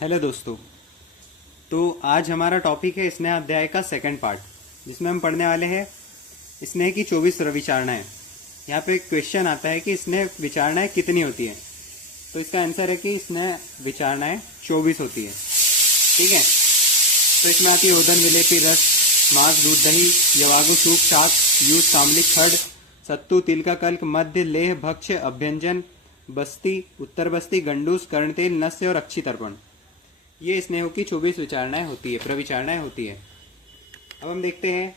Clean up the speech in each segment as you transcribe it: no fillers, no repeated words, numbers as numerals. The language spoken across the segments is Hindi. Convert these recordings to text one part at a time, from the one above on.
हेलो दोस्तों। तो आज हमारा टॉपिक है स्नेह अध्याय का सेकंड पार्ट, जिसमें हम पढ़ने वाले हैं स्नेह की 24 विचारणाएं। यहाँ पे एक क्वेश्चन आता है कि स्नेह विचारणाएं कितनी होती है। तो इसका आंसर है कि स्नेह विचारणाएं 24 होती है। ठीक है। तो इसमें आती है ओदन, विलेपी, रस, मांस, दूध, दही, यवागु, सूप, शाक, यूज, कामलिक, खड़, सत्तू, तिल का कल्क, मध्य, लेह, भक्ष्य, अभ्यंजन, बस्ती, उत्तर बस्ती, गंडूस, कर्णतेल, नस्य और अक्षी तर्पण। ये स्नेह की 24 विचारणाएं होती है, प्रविचारणाएं होती है। अब हम देखते हैं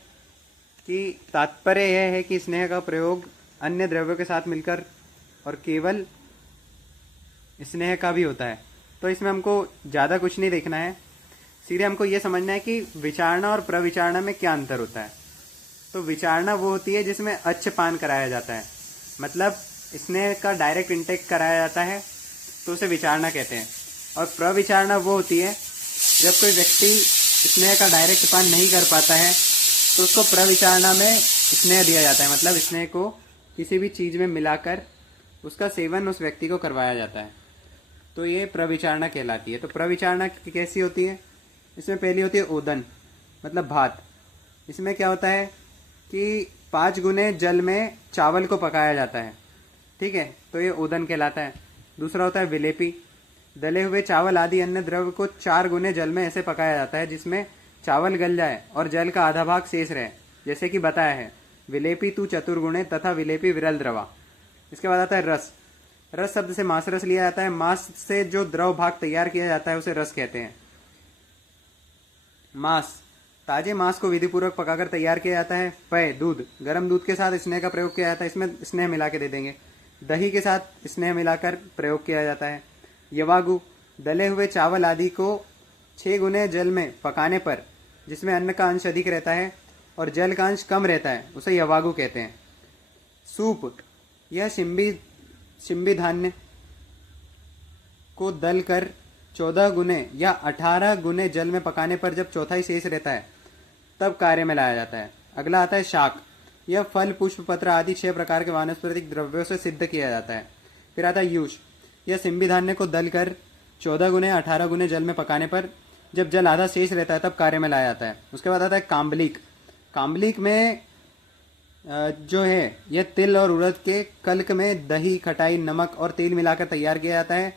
कि तात्पर्य यह है कि स्नेह का प्रयोग अन्य द्रव्यों के साथ मिलकर और केवल स्नेह का भी होता है। तो इसमें हमको ज़्यादा कुछ नहीं देखना है, सीधे हमको ये समझना है कि विचारणा और प्रविचारणा में क्या अंतर होता है। तो विचारणा वो होती है जिसमें अच्छपान कराया जाता है, मतलब स्नेह का डायरेक्ट इंटेक कराया जाता है, तो उसे विचारणा कहते हैं। और प्रविचारणा वो होती है जब कोई व्यक्ति स्नेह का डायरेक्ट पान नहीं कर पाता है तो उसको प्रविचारणा में स्नेह दिया जाता है, मतलब स्नेह को किसी भी चीज़ में मिलाकर उसका सेवन उस व्यक्ति को करवाया जाता है। तो ये प्रविचारणा कहलाती है। तो प्रविचारणा कैसी होती है? इसमें पहली होती है ओदन, मतलब भात। इसमें क्या होता है कि 5 गुने जल में चावल को पकाया जाता है। ठीक है, तो ये ओदन कहलाता है। दूसरा होता है विलेपी। दले हुए चावल आदि अन्य द्रव्य को 4 गुने जल में ऐसे पकाया जाता है जिसमें चावल गल जाए और जल का आधा भाग शेष रहे, जैसे कि बताया है, विलेपी तू चतुर्गुणे तथा विलेपी विरल द्रवा। इसके बाद आता है रस। रस शब्द से मांस रस लिया जाता है। मांस से जो द्रव भाग तैयार किया जाता है उसे रस कहते हैं। मांस, ताजे मांस को विधिपूर्वक पकाकर तैयार किया जाता है। पेय, दूध, गर्म दूध के साथ स्नेह का प्रयोग किया जाता है। इसमें स्नेह मिला के दे देंगे। दही के साथ स्नेह मिलाकर प्रयोग किया जाता है। यवागु, दले हुए चावल आदि को 6 गुने जल में पकाने पर जिसमें अन्न का अंश अधिक रहता है और जल का अंश कम रहता है उसे यवागु कहते हैं। सूप, यह शिंबी धान्य को दल कर 14 गुने या 18 गुने जल में पकाने पर जब चौथाई शेष रहता है तब कार्य में लाया जाता है। अगला आता है शाक। यह फल, पुष्प, पत्र आदि 6 प्रकार के वानस्पतिक द्रव्यों से सिद्ध किया जाता है। फिर आता है यूष। यह सिंबी धान्य को दल कर 14 गुने 18 गुने जल में पकाने पर जब जल आधा शेष रहता है तब कार्य में लाया जाता है। उसके बाद आता है काम्बलिक। काम्बलिक में जो है यह तिल और उड़द के कल्क में दही, खटाई, नमक और तेल मिलाकर तैयार किया जाता है।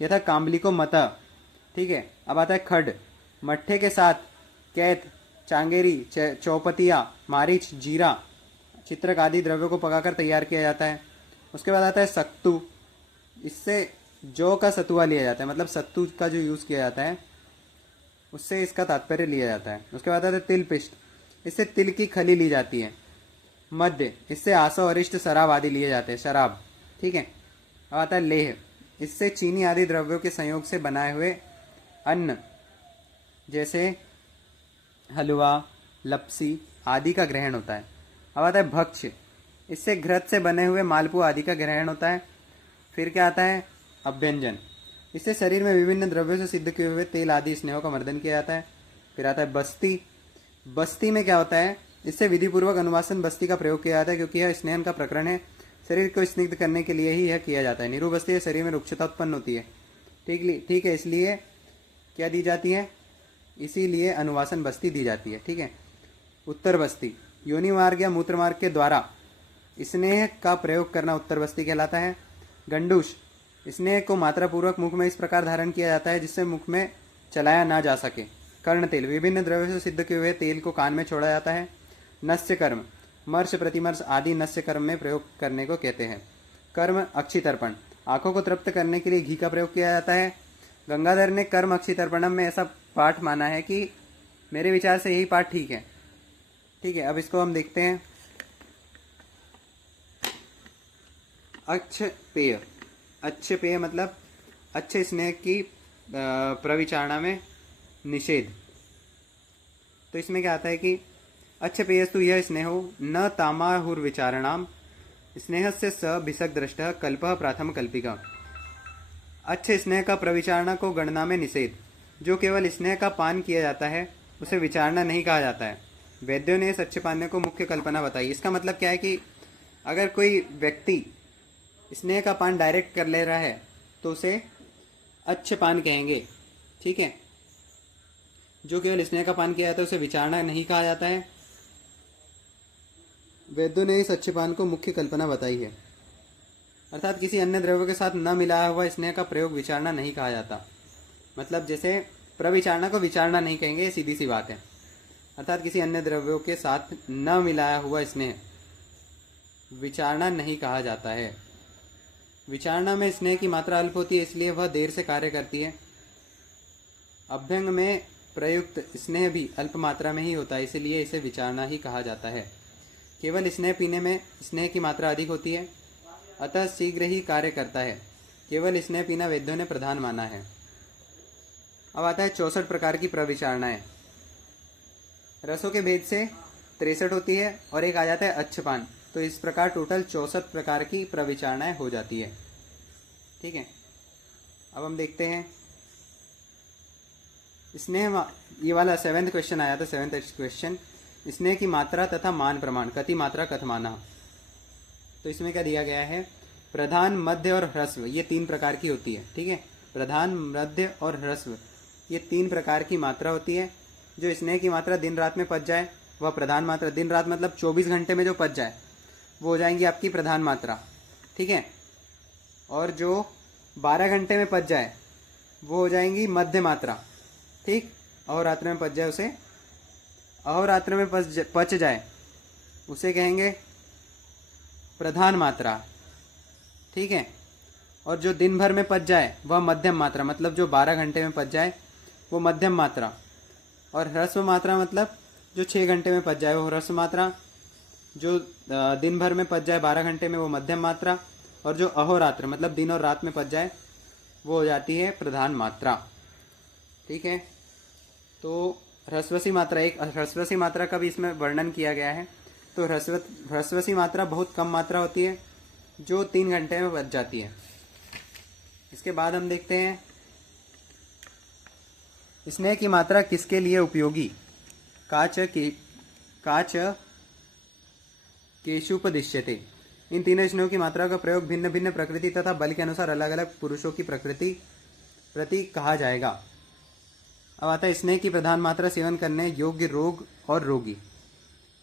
यह था काम्बलिको मता। ठीक है। अब आता है खड। मट्ठे के साथ कैत, चांगेरी, चौपतिया, मारिच, जीरा, चित्रक आदि द्रव्यों को पकाकर तैयार किया जाता है। उसके बाद आता है सत्तू। इससे जौ का सतुआ लिया जाता है, मतलब सत्तू का जो यूज़ किया जाता है उससे इसका तात्पर्य लिया जाता है। उसके बाद आता है तिल पिष्ट। इससे तिल की खली ली जाती है। मध्य, इससे आसव, अरिष्ट, शराब आदि लिए जाते हैं, शराब। ठीक है। अब आता है लेह। इससे चीनी आदि द्रव्यों के संयोग से बनाए हुए अन्न जैसे हलवा, लपसी आदि का ग्रहण होता है। अब आता है भक्ष्य। इससे घृत से बने हुए मालपुआ आदि का ग्रहण होता है। फिर क्या आता है अभ्यंजन। इससे शरीर में विभिन्न द्रव्यों से सिद्ध किए हुए तेल आदि स्नेहों का मर्दन किया जाता है। फिर आता है बस्ती। बस्ती में क्या होता है, इससे विधिपूर्वक अनुवासन बस्ती का प्रयोग किया जाता है, क्योंकि यह स्नेहन का प्रकरण है। शरीर को स्निग्ध करने के लिए ही यह किया जाता है। निरुबस्ती, शरीर में रुक्षता उत्पन्न होती है। ठीक है, इसलिए क्या दी जाती है, इसीलिए अनुवासन बस्ती दी जाती है। ठीक है। उत्तर बस्ती, योनि मार्ग या मूत्र मार्ग के द्वारा स्नेह का प्रयोग करना उत्तर बस्ती कहलाता है। गंडूश, स्नेह को मात्रापूर्वक मुख में इस प्रकार धारण किया जाता है जिससे मुख में चलाया ना जा सके। कर्ण तेल, विभिन्न द्रव्यों से सिद्ध किए हुए तेल को कान में छोड़ा जाता है। नस्य कर्म, मर्श, प्रतिमर्श आदि नस्य कर्म में प्रयोग करने को कहते हैं। कर्म अक्षी तर्पण, आंखों को तृप्त करने के लिए घी का प्रयोग किया जाता है। गंगाधर ने कर्म अक्षी तर्पणम में ऐसा पाठ माना है कि मेरे विचार से यही पाठ ठीक है। ठीक है। अब इसको हम देखते हैं। अच्छ पेय। अच्छे पेय मतलब अच्छे स्नेह की प्रविचारणा में निषेध। तो इसमें क्या आता है कि अच्छे पेयस्तु यह स्नेहो न तामाहुर्विचारणाम स्नेह से स भिषक दृष्ट कल्प प्राथम कल्पिका। अच्छे स्नेह का प्रविचारणा को गणना में निषेध। जो केवल स्नेह का पान किया जाता है उसे विचारणा नहीं कहा जाता है। वैद्यों ने इस अच्छे पान को मुख्य कल्पना बताई। इसका मतलब क्या है कि अगर कोई व्यक्ति स्नेह का पान डायरेक्ट कर ले रहा है तो उसे अच्छे पान कहेंगे। ठीक है। जो केवल स्नेह का पान किया जाता है उसे विचारणा नहीं कहा जाता है। वैद्यों ने इस अच्छे पान को मुख्य कल्पना बताई है। अर्थात किसी अन्य द्रव्य के साथ न मिलाया हुआ स्नेह का प्रयोग विचारणा नहीं कहा जाता। मतलब जैसे प्रविचारणा को विचारणा नहीं कहेंगे, सीधी सी बात है। अर्थात किसी अन्य द्रव्यों के साथ न मिलाया हुआ स्नेह विचारणा नहीं कहा जाता है। विचारणा में स्नेह की मात्रा अल्प होती है, इसलिए वह देर से कार्य करती है। अभ्यंग में प्रयुक्त स्नेह भी अल्प मात्रा में ही होता है, इसलिए इसे विचारणा ही कहा जाता है। केवल स्नेह पीने में स्नेह की मात्रा अधिक होती है, अतः शीघ्र ही कार्य करता है। केवल स्नेह पीना वैद्यों ने प्रधान माना है। अब आता है 64 प्रकार की प्रविचारणाएं। रसों के भेद से 63 होती है और एक आ जाता है अच्छपान। तो इस प्रकार टोटल 64 प्रकार की प्रविचारणाएं हो जाती है। ठीक है। अब हम देखते हैं स्नेह, ये वाला 7th क्वेश्चन आया था, 7th क्वेश्चन, स्नेह की मात्रा तथा मान प्रमाण, कति मात्रा कथमाना। तो इसमें क्या दिया गया है, प्रधान, मध्य और ह्रस्व, ये 3 प्रकार की होती है। ठीक है। प्रधान, मध्य और ह्रस्व, ये 3 प्रकार की मात्रा होती है। जो स्नेह की मात्रा दिन रात में पच जाए वह प्रधान मात्रा, दिन रात मतलब 24 घंटे में जो पच जाए वो हो जाएंगी आपकी प्रधान मात्रा। ठीक है। और जो 12 घंटे में पच जाए वो हो जाएंगी मध्य मात्रा। ठीक। अहोरात्र में पच जाए उसे, अहोरात्र में पच जाए उसे कहेंगे प्रधान मात्रा। ठीक है। और जो दिन भर में पच जाए वह मध्यम मात्रा, मतलब जो 12 घंटे में पच जाए वो मध्यम मात्रा। और ह्रस्व मात्रा मतलब जो 6 घंटे में पच जाए वो ह्रस्व मात्रा, जो दिन भर में पच जाए 12 घंटे में वो मध्यम मात्रा, और जो अहोरात्र मतलब दिन और रात में पच जाए वो हो जाती है प्रधान मात्रा। ठीक है। तो ह्रस्वसी मात्रा, एक ह्रस्वसी मात्रा का भी इसमें वर्णन किया गया है। तो ह्रस्वसी मात्रा बहुत कम मात्रा होती है जो 3 घंटे में पच जाती है। इसके बाद हम देखते हैं स्नेह की मात्रा किसके लिए उपयोगी। काच केशुपदिश्यते। इन तीनों स्नेहों की मात्रा का प्रयोग भिन्न भिन्न प्रकृति तथा बल के अनुसार अलग अलग पुरुषों की प्रकृति प्रति कहा जाएगा। अब आता है स्नेह की प्रधान मात्रा सेवन करने योग्य रोग और रोगी।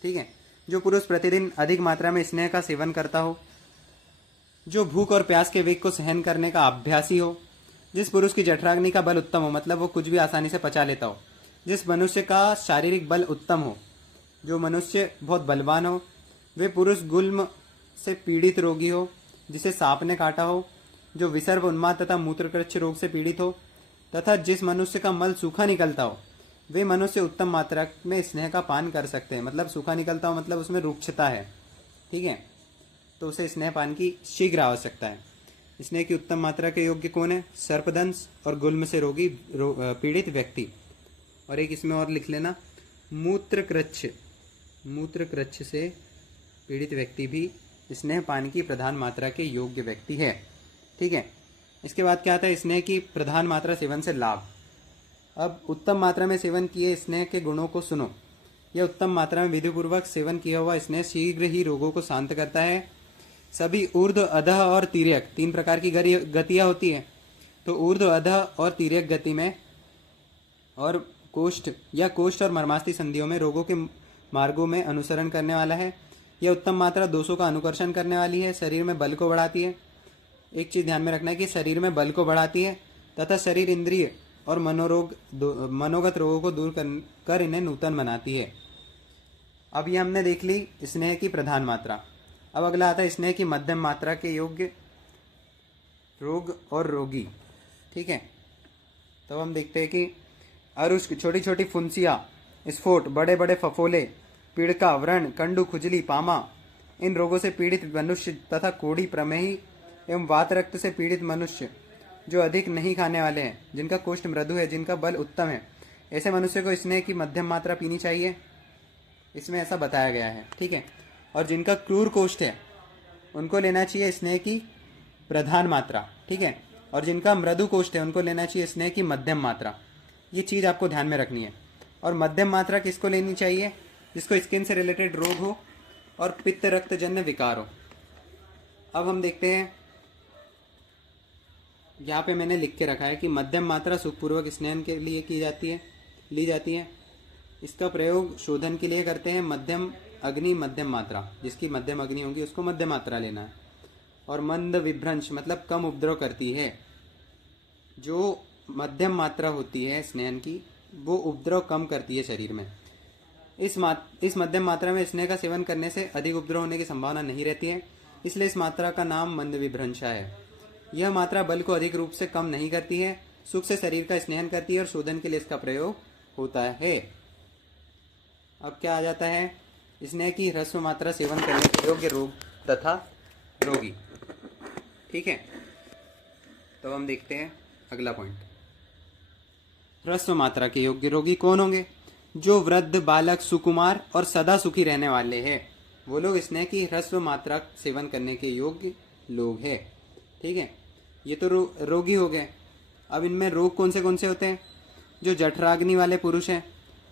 ठीक है। जो पुरुष प्रतिदिन अधिक मात्रा में स्नेह का सेवन करता हो, जो भूख और प्यास के वेग को सहन करने का अभ्यासी हो, जिस पुरुष की जठराग्नि का बल उत्तम हो, मतलब वो कुछ भी आसानी से पचा लेता हो, जिस मनुष्य का शारीरिक बल उत्तम हो, जो मनुष्य बहुत बलवान हो, वे पुरुष गुल्म से पीड़ित रोगी हो, जिसे सांप ने काटा हो, जो विसर्प उन्माद तथा मूत्रकृच्छ रोग से पीड़ित हो, तथा जिस मनुष्य का मल सूखा निकलता हो, वे मनुष्य उत्तम मात्रा में स्नेह का पान कर सकते हैं। मतलब सूखा निकलता हो मतलब उसमें रुक्षता है। ठीक है। तो उसे स्नेह पान की शीघ्र आवश्यकता है। स्नेह की उत्तम मात्रा के योग्य कौन है, सर्पदंश और गुल्म से रोगी पीड़ित व्यक्ति। और एक इसमें और लिख लेना, मूत्रकृच्छ से पीड़ित व्यक्ति भी स्नेह पान की प्रधान मात्रा के योग्य व्यक्ति है। ठीक है। इसके बाद क्या आता है, स्नेह की प्रधान मात्रा सेवन से लाभ। अब उत्तम मात्रा में सेवन किए स्नेह के गुणों को सुनो। यह उत्तम मात्रा में विधिपूर्वक सेवन किया हुआ स्नेह शीघ्र ही रोगों को शांत करता है। सभी ऊर्ध्व, अधः और तिर्यक 3 प्रकार की गतियाँ होती है। तो ऊर्ध्व, अधः और तिर्यक गति में और कोष्ठ और मर्मास्थि संधियों में रोगों के मार्गों में अनुसरण करने वाला है। यह उत्तम मात्रा दोषों का अनुकर्षण करने वाली है, शरीर में बल को बढ़ाती है। एक चीज ध्यान में रखना है कि शरीर में बल को बढ़ाती है तथा शरीर, इंद्रिय और मनोगत रोगों को दूर कर इन्हें नूतन बनाती है। अब ये हमने देख ली स्नेह की प्रधान मात्रा। अब अगला आता है स्नेह की मध्यम मात्रा के योग्य रोग और रोगी। ठीक है। तो हम देखते हैं कि अरुष्क, छोटी छोटी फुंसियाँ, स्फोट, बड़े बड़े फफोले, पीड़का, व्रण, कंडू, खुजली, पामा, इन रोगों से पीड़ित मनुष्य तथा कोढ़ी, प्रमेही एवं वात रक्त से पीड़ित मनुष्य जो अधिक नहीं खाने वाले हैं, जिनका कोष्ठ मृदु है, जिनका बल उत्तम है, ऐसे मनुष्य को स्नेह की मध्यम मात्रा पीनी चाहिए। इसमें ऐसा बताया गया है। ठीक है। और जिनका क्रूर कोष्ठ है उनको लेना चाहिए स्नेह की प्रधान मात्रा। ठीक है। और जिनका मृदु कोष्ठ है उनको लेना चाहिए स्नेह की मध्यम मात्रा। ये चीज़ आपको ध्यान में रखनी है। और मध्यम मात्रा किसको लेनी चाहिए, जिसको स्किन से रिलेटेड रोग हो और पित्त रक्तजन्य विकार हो। अब हम देखते हैं यहाँ पे मैंने लिख के रखा है कि मध्यम मात्रा सुखपूर्वक स्नान के लिए ली जाती है। इसका प्रयोग शोधन के लिए करते हैं। मध्यम अग्नि मध्यम मात्रा, जिसकी मध्यम अग्नि होगी उसको मध्यम मात्रा लेना है। और मंद विभ्रंश मतलब कम उपद्रव करती है। जो मध्यम मात्रा होती है स्नेहन की वो उपद्रव कम करती है शरीर में। इस मध्यम मात्रा में स्नेह का सेवन करने से अधिक उपद्रव होने की संभावना नहीं रहती है, इसलिए इस मात्रा का नाम मंद विभ्रंशा है। यह मात्रा बल को अधिक रूप से कम नहीं करती है, सुख से शरीर का स्नेहन करती है और शोधन के लिए इसका प्रयोग होता है। अब क्या आ जाता है, स्नेह की ह्रस्व मात्रा सेवन करने के योग्य रोग तथा रोगी। ठीक है, तो हम देखते हैं अगला पॉइंट। ह्रस्व मात्रा के योग्य रोगी कौन होंगे? जो वृद्ध, बालक, सुकुमार और सदा सुखी रहने वाले हैं, वो लोग स्नेह की ह्रस्व मात्रा सेवन करने के योग्य लोग हैं। ठीक है, ये तो रोगी हो गए। अब इनमें रोग कौन से होते हैं? जो जठराग्नि वाले पुरुष हैं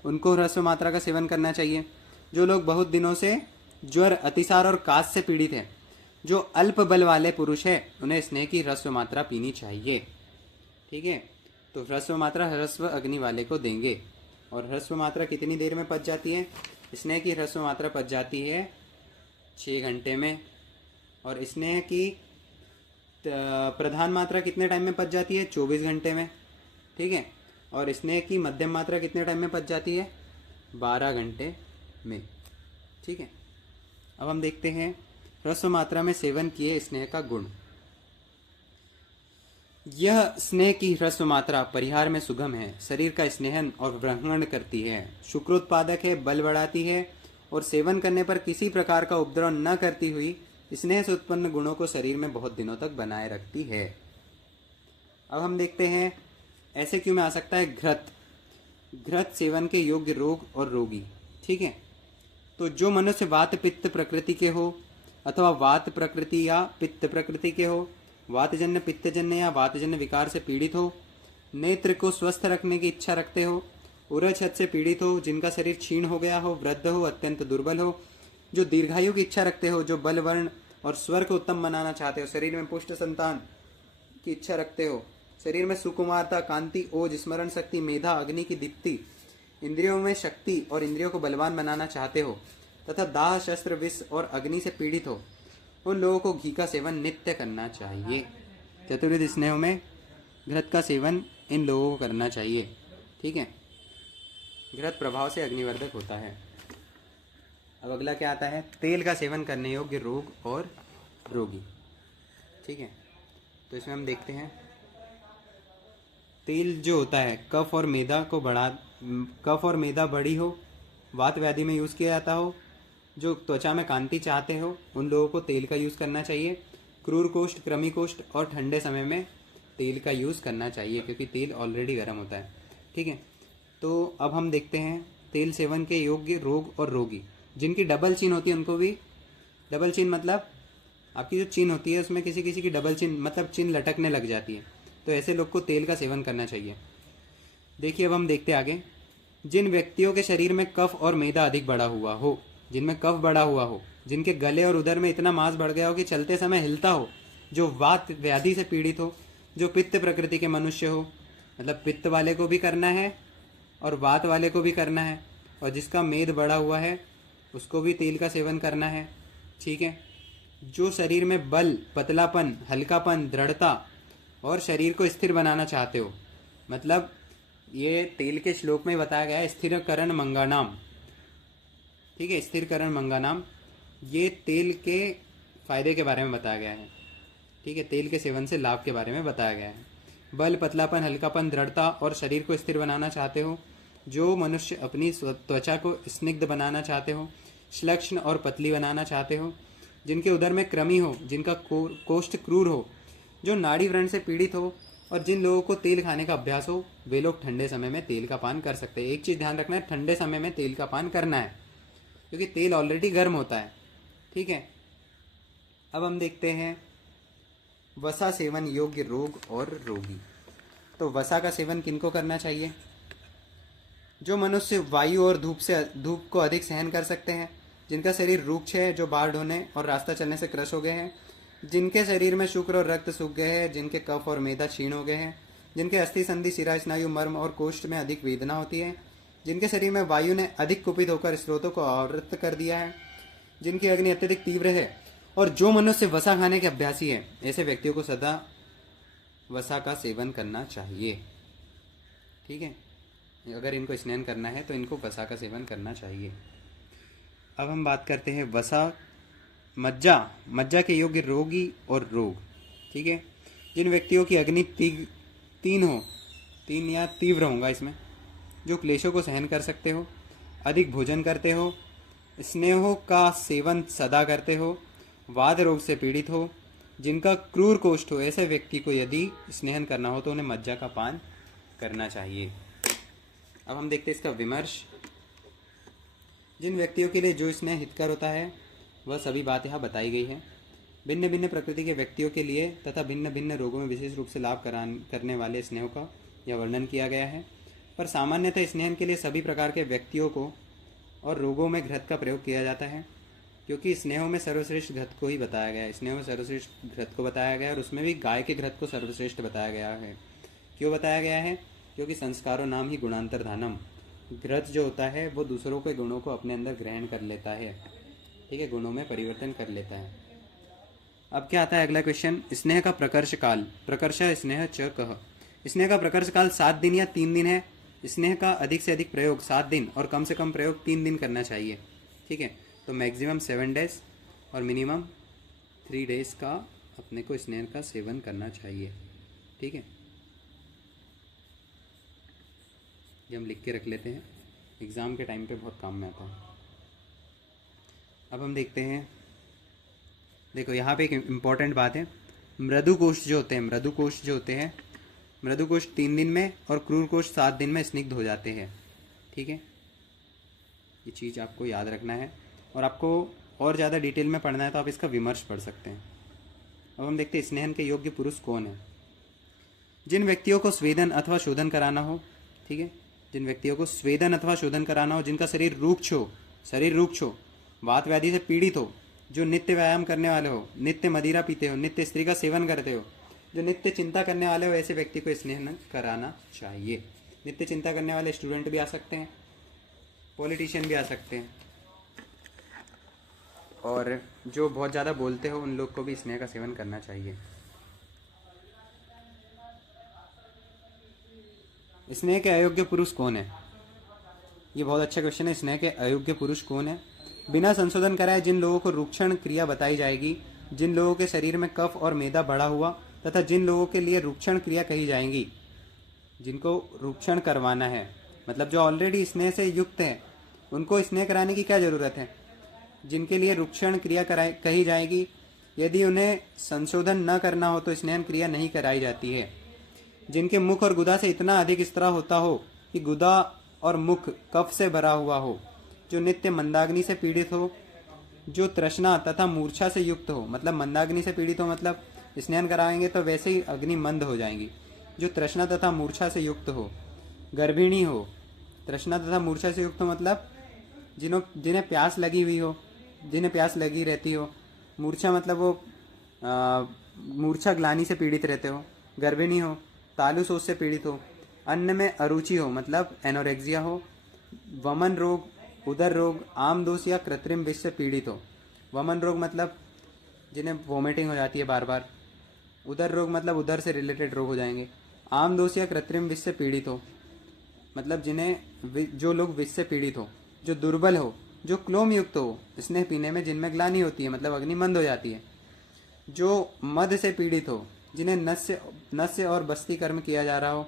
उनको ह्रस्व मात्रा का सेवन करना चाहिए। जो लोग बहुत दिनों से ज्वर, अतिसार और काश से पीड़ित हैं, जो अल्प बल वाले पुरुष हैं, उन्हें स्नेह की ह्रस्व मात्रा पीनी चाहिए। ठीक है, तो ह्रस्व मात्रा ह्रस्व अग्नि वाले को देंगे। और ह्रस्व मात्रा कितनी देर में पच जाती है? स्नेह की ह्रस्व मात्रा पच जाती है 6 घंटे में। और स्नेह की प्रधान मात्रा कितने टाइम में पच जाती है? 24 घंटे में। ठीक है, और स्नेह की मध्यम मात्रा कितने टाइम में पच जाती है? 12 घंटे में। ठीक है, अब हम देखते हैं ह्रस्व मात्रा में सेवन किए स्नेह का गुण। यह स्नेह की ह्रस्व मात्रा परिहार में सुगम है, शरीर का स्नेहन और वृहण करती है, शुक्रोत्पादक है, बल बढ़ाती है और सेवन करने पर किसी प्रकार का उपद्रव न करती हुई स्नेह से उत्पन्न गुणों को शरीर में बहुत दिनों तक बनाए रखती है। अब हम देखते हैं ऐसे क्यों में आ सकता है घृत सेवन के योग्य रोग और रोगी। ठीक है, तो जो मनुष्य वात पित्त प्रकृति के हो अथवा वात प्रकृति या पित्त प्रकृति के हो, वातजन्य, पित्तजन्य या वातजन्य विकार से पीड़ित हो, नेत्र को स्वस्थ रखने की इच्छा रखते हो, उरछत से पीड़ित हो, जिनका शरीर क्षीण हो गया हो, वृद्ध हो, अत्यंत दुर्बल हो, जो दीर्घायु की इच्छा रखते हो, जो बल, वर्ण और स्वर को उत्तम बनाना चाहते हो, शरीर में पुष्ट संतान की इच्छा रखते हो, शरीर में सुकुमारता, कांति, ओज, स्मरण शक्ति, मेधा, अग्नि की दीप्ति, इंद्रियों में शक्ति और इंद्रियों को बलवान बनाना चाहते हो तथा दाह, शस्त्र, विष और अग्नि से पीड़ित हो, उन लोगों को घी का सेवन नित्य करना चाहिए। चतुर्विध स्नेह में घृत का सेवन इन लोगों को करना चाहिए। ठीक है, घृत प्रभाव से अग्निवर्धक होता है। अब अगला क्या आता है? तेल का सेवन करने योग्य रोग और रोगी। ठीक है, तो इसमें हम देखते हैं तेल जो होता है कफ और मेदा बड़ी हो, वात व्याधि में यूज़ किया जाता हो, जो त्वचा में कांति चाहते हो, उन लोगों को तेल का यूज़ करना चाहिए। क्रूर कोष्ठ, कृमि कोष्ठ और ठंडे समय में तेल का यूज़ करना चाहिए, क्योंकि तेल ऑलरेडी गर्म होता है। ठीक है, तो अब हम देखते हैं तेल सेवन के योग्य रोग और रोगी। जिनकी डबल चिन होती है उनको भी, डबल चिन मतलब आपकी जो चिन होती है उसमें किसी किसी की डबल चिन मतलब चिन लटकने लग जाती है, तो ऐसे लोग को तेल का सेवन करना चाहिए। देखिए, अब हम देखते आगे। जिन व्यक्तियों के शरीर में कफ और मैदा अधिक बढ़ा हुआ हो, जिनमें कफ बढ़ा हुआ हो, जिनके गले और उदर में इतना मांस बढ़ गया हो कि चलते समय हिलता हो, जो वात व्याधि से पीड़ित हो, जो पित्त प्रकृति के मनुष्य हो, मतलब पित्त वाले को भी करना है और वात वाले को भी करना है, और जिसका मेद बढ़ा हुआ है उसको भी तेल का सेवन करना है। ठीक है, जो शरीर में बल, पतलापन, हल्कापन, दृढ़ता और शरीर को स्थिर बनाना चाहते हो, मतलब ये तेल के श्लोक में बताया गया है स्थिरकरण मंगानाम। ठीक है, स्थिरकरण मंगानाम, ये तेल के फायदे के बारे में बताया गया है। ठीक है, तेल के सेवन से लाभ के बारे में बताया गया है। बल, पतलापन, हल्कापन, दृढ़ता और शरीर को स्थिर बनाना चाहते हो, जो मनुष्य अपनी त्वचा को स्निग्ध बनाना चाहते हो, श्लक्ष्ण और पतली बनाना चाहते हो, जिनके उदर में कृमि हो, जिनका कोष्ठ क्रूर हो, जो नाड़ी व्रण से पीड़ित हो और जिन लोगों को तेल खाने का अभ्यास हो, वे लोग ठंडे समय में तेल का पान कर सकते हैं। एक चीज़ ध्यान रखना है, ठंडे समय में तेल का पान करना है, क्योंकि तेल ऑलरेडी गर्म होता है। ठीक है, अब हम देखते हैं वसा सेवन योग्य रोग और रोगी। तो वसा का सेवन किनको करना चाहिए? जो मनुष्य वायु और धूप को अधिक सहन कर सकते हैं, जिनका शरीर रूक्ष है, जो बाहर ढोने और रास्ता चलने से क्रश हो गए हैं, जिनके शरीर में शुक्र और रक्त सूख गए हैं, जिनके कफ और मेदा क्षीण हो गए हैं, जिनके अस्थि संधि शिरा स्नायु मर्म और कोष्ठ में अधिक वेदना होती है, जिनके शरीर में वायु ने अधिक कुपित होकर स्रोतों को आवृत कर दिया है, जिनकी अग्नि अत्यधिक तीव्र है और जो मनुष्य वसा खाने के अभ्यासी है, ऐसे व्यक्तियों को सदा वसा का सेवन करना चाहिए। ठीक है, अगर इनको स्नान करना है तो इनको वसा का सेवन करना चाहिए। अब हम बात करते हैं वसा मज्जा के योग्य रोगी और रोग। ठीक है, जिन व्यक्तियों की अग्नि तीन या तीव्र होगा इसमें, जो क्लेशों को सहन कर सकते हो, अधिक भोजन करते हो, स्नेहों का सेवन सदा करते हो, वाद रोग से पीड़ित हो, जिनका क्रूर कोष्ठ हो, ऐसे व्यक्ति को यदि स्नेहन करना हो तो उन्हें मज्जा का पान करना चाहिए। अब हम देखते हैं इसका विमर्श। जिन व्यक्तियों के लिए जो स्नेह हितकर होता है वह सभी बात यहाँ बताई गई है। भिन्न भिन्न प्रकृति के व्यक्तियों के लिए तथा भिन्न भिन्न रोगों में विशेष रूप से लाभ करने वाले स्नेहों का यह वर्णन किया गया है। पर सामान्यतः स्नेहन के लिए सभी प्रकार के व्यक्तियों को और रोगों में घृत का प्रयोग किया जाता है, क्योंकि स्नेहों में सर्वश्रेष्ठ घृत को ही बताया गया है। स्नेहों में सर्वश्रेष्ठ घृत को बताया गया है और उसमें भी गाय के घृत को सर्वश्रेष्ठ बताया गया है। क्यों बताया गया है? क्योंकि संस्कारों नाम ही गुणांतर धानम। घृत जो होता है वो दूसरों के गुणों को अपने अंदर ग्रहण कर लेता है। ठीक है, गुणों में परिवर्तन कर लेता है। अब क्या आता है अगला क्वेश्चन, स्नेह का प्रकर्ष काल। प्रकर्ष स्नेह च कह। स्नेह का प्रकर्ष काल 7 दिन या 3 दिन है। स्नेह का अधिक से अधिक प्रयोग 7 दिन और कम से कम प्रयोग 3 दिन करना चाहिए। ठीक है, तो मैक्सिमम 7 डेज और मिनिमम 3 डेज का अपने को स्नेह का सेवन करना चाहिए। ठीक है, ये हम लिख के रख लेते हैं, एग्ज़ाम के टाइम पे बहुत काम में आता है। अब हम देखते हैं, देखो यहाँ पे एक इम्पॉर्टेंट बात है, मृदु कोष्ठ जो होते हैं मृदु कोष्ठ 3 दिन में और क्रूर कोष्ठ 7 दिन में स्निग्ध हो जाते हैं। ठीक है, ये चीज़ आपको याद रखना है और आपको और ज़्यादा डिटेल में पढ़ना है तो आप इसका विमर्श पढ़ सकते हैं। अब हम देखते हैं स्नेहन के योग्य पुरुष कौन है। जिन व्यक्तियों को स्वेदन अथवा शोधन कराना हो, ठीक है, जिन व्यक्तियों को स्वेदन अथवा शोधन कराना हो, जिनका शरीर रूक्ष हो, वात व्याधि से पीड़ित हो, जो नित्य व्यायाम करने वाले हो, नित्य मदिरा पीते हो, नित्य स्त्री का सेवन करते हो, जो नित्य चिंता करने वाले हो, ऐसे व्यक्ति को स्नेह कराना चाहिए। नित्य चिंता करने वाले स्टूडेंट भी आ सकते हैं, पॉलिटिशियन भी आ सकते हैं, और जो बहुत ज़्यादा बोलते हो उन लोग को भी स्नेह का सेवन करना चाहिए। स्नेह के अयोग्य पुरुष कौन है? ये बहुत अच्छा क्वेश्चन है। स्नेह के अयोग्य पुरुष कौन है? बिना संशोधन कराए जिन लोगों को रूक्षण क्रिया बताई जाएगी, जिन लोगों के शरीर में कफ और मेदा बढ़ा हुआ तथा जिन लोगों के लिए रूक्षण क्रिया कही जाएंगी, जिनको रूक्षण करवाना है, मतलब जो ऑलरेडी स्नेह से युक्त है, उनको स्नेह कराने की क्या ज़रूरत है? जिनके लिए रूक्षण क्रिया कही जाएगी, यदि उन्हें संशोधन न करना हो तो स्नेहन क्रिया नहीं कराई जाती है। जिनके मुख और गुदा से इतना अधिक स्त्राव होता हो कि गुदा और मुख कफ से भरा हुआ हो, जो नित्य मंदाग्नि से पीड़ित हो, जो तृष्णा तथा मूर्छा से युक्त हो, मतलब मंदाग्नि से पीड़ित हो मतलब स्नान कराएंगे तो वैसे ही अग्नि मंद हो जाएंगी, जो तृष्णा तथा मूर्छा से युक्त हो, गर्भिणी हो, तृष्णा तथा मूर्छा से युक्त हो मतलब जिन्हें प्यास लगी हुई हो, जिन्हें प्यास लगी रहती हो, मूर्छा मतलब वो मूर्छा ग्लानि से पीड़ित रहते हो, गर्भिणी हो, तालु शोष से पीड़ित हो, अन्न में अरुचि हो मतलब एनोरेक्सिया हो, वमन रोग, उदर रोग, आम दोष या कृत्रिम विष से पीड़ित हो। वमन रोग मतलब जिन्हें वोमिटिंग हो जाती है बार बार, उदर रोग मतलब उदर से रिलेटेड रोग हो जाएंगे, आम दोष या कृत्रिम विष से पीड़ित हो मतलब जो लोग विष से पीड़ित हो, जो दुर्बल हो, जो क्लोम युक्त हो, स्नेह पीने में जिनमें ग्लानि होती है मतलब अग्नि मंद हो जाती है, जो मद से पीड़ित हो, जिन्हें नस्य और बस्ती कर्म किया जा रहा हो,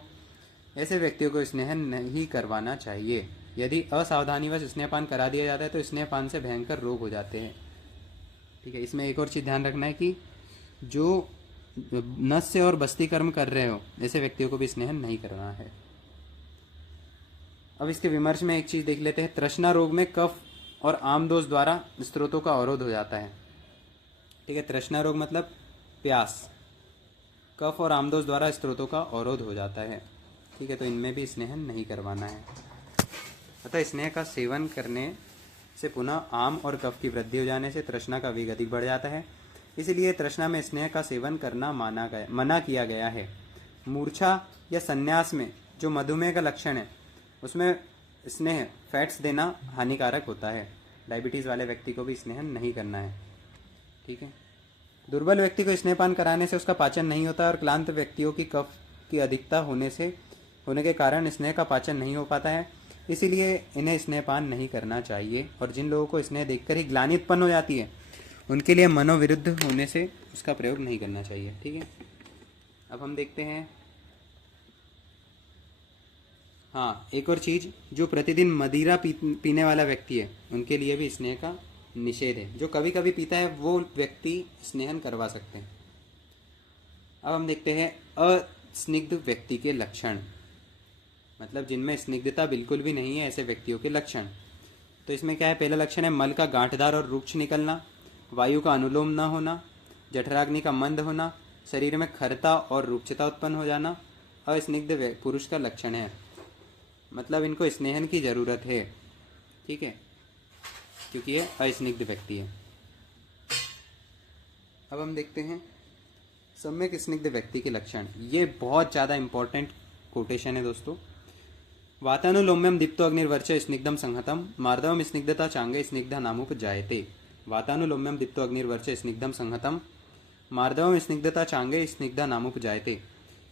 ऐसे व्यक्तियों को स्नेह नहीं करवाना चाहिए। यदि असावधानीवश स्नेहपान करा दिया जाता है तो स्नेहपान से भयंकर रोग हो जाते हैं। ठीक है, इसमें एक और चीज़ ध्यान रखना है कि जो नस्य और बस्ती कर्म कर रहे हो ऐसे व्यक्तियों को भी स्नेह नहीं करना है। अब इसके विमर्श में एक चीज़ देख लेते हैं। तृष्णा रोग में कफ और आमदोष द्वारा स्त्रोतों का अवरोध हो जाता है। ठीक है, तृष्णा रोग मतलब प्यास, कफ और आमदोष द्वारा स्त्रोतों का अवरोध हो जाता है। ठीक है, तो इनमें भी स्नेह नहीं करवाना है। अतः स्नेह का सेवन करने से पुनः आम और कफ की वृद्धि हो जाने से तृष्णा का वेग अधिक बढ़ जाता है। इसलिए तृष्णा में स्नेह का सेवन करना मना किया गया है। मूर्छा या संन्यास में जो मधुमेह का लक्षण है उसमें स्नेह फैट्स देना हानिकारक होता है। डायबिटीज़ वाले व्यक्ति को भी स्नेह नहीं करना है। ठीक है। दुर्बल व्यक्ति को स्नेहपान कराने से उसका पाचन नहीं होता और क्लांत व्यक्तियों की कफ की अधिकता होने के कारण स्नेह का पाचन नहीं हो पाता है, इसीलिए इन्हें स्नेहपान नहीं करना चाहिए। और जिन लोगों को स्नेह देखकर ही ग्लानि उत्पन्न हो जाती है उनके लिए मनोविरुद्ध होने से उसका प्रयोग नहीं करना चाहिए। ठीक है। अब हम देखते हैं हाँ एक और चीज़, जो प्रतिदिन मदिरा पीने वाला व्यक्ति है उनके लिए भी स्नेह का निषेध है। जो कभी कभी पीता है वो व्यक्ति स्नेहन करवा सकते हैं। अब हम देखते हैं अस्निग्ध व्यक्ति के लक्षण, मतलब जिनमें स्निग्धता बिल्कुल भी नहीं है ऐसे व्यक्तियों के लक्षण। तो इसमें क्या है, पहला लक्षण है मल का गांठदार और रुक्ष निकलना, वायु का अनुलोम न होना, जठराग्नि का मंद होना, शरीर में खरता और रुक्षता उत्पन्न हो जाना अस्निग्ध पुरुष का लक्षण है। मतलब इनको स्नेहन की जरूरत है। ठीक है, क्योंकि ये अस्निग्ध व्यक्ति है। अब हम देखते हैं सम्यक स्निग्ध व्यक्ति के लक्षण। ये बहुत ज़्यादा इंपॉर्टेंट कोटेशन है दोस्तों। वातानुलोम्यम दीप्तो अग्निर्वर्च स्निग्धम संहतम मार्दवम स्निग्धता चांगे स्निग्धा नामुपजायते। वातानुलोम्यम दीप्तो अग्निर्वर्च स्निग्धम संहतम मार्दवम स्निग्धता चांगे स्निग्धा नामुपजायते।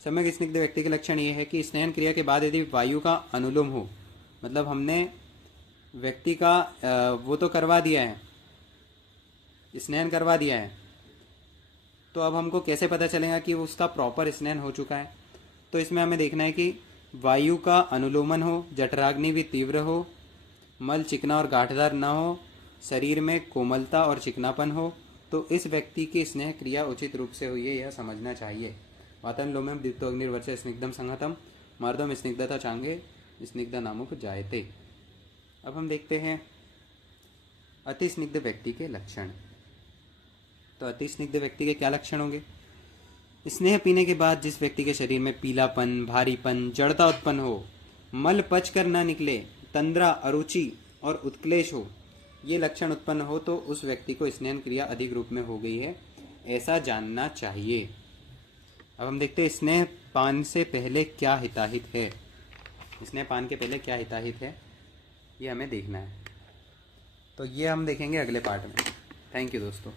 सम्यक स्निग्ध व्यक्ति के लक्षण ये है कि स्नेहन क्रिया के बाद यदि वायु का अनुलोम हो, मतलब हमने व्यक्ति का वो तो करवा दिया है, स्नेहन करवा दिया है, तो अब हमको कैसे पता चलेगा कि उसका प्रॉपर स्नेहन हो चुका है। तो इसमें हमें देखना है कि वायु का अनुलोमन हो, जठराग्नि भी तीव्र हो, मल चिकना और गांठदार न हो, शरीर में कोमलता और चिकनापन हो, तो इस व्यक्ति की स्नेह क्रिया उचित रूप से हुई है यह समझना चाहिए। वातानुलोम्यम दीप्तो अग्निर्वर्च स्निग्धम संहतम मार्दवम स्निग्धता चांगे स्निग्धा नामुपजायते। अब हम देखते हैं अति स्निग्ध व्यक्ति के लक्षण। तो अति स्निग्ध व्यक्ति के क्या लक्षण होंगे? स्नेह पीने के बाद जिस व्यक्ति के शरीर में पीलापन, भारीपन, जड़ता उत्पन्न हो, मल पच कर न निकले, तंद्रा, अरुचि और उत्क्लेश हो, ये लक्षण उत्पन्न हो तो उस व्यक्ति को स्नेहन क्रिया अधिक रूप में हो गई है, ऐसा जानना चाहिए। अब हम देखते हैं स्नेह पान से पहले क्या हिताहित है। स्नेह पान के पहले क्या हिताहित है ये हमें देखना है। तो ये हम देखेंगे अगले पार्ट में। थैंक यू दोस्तों।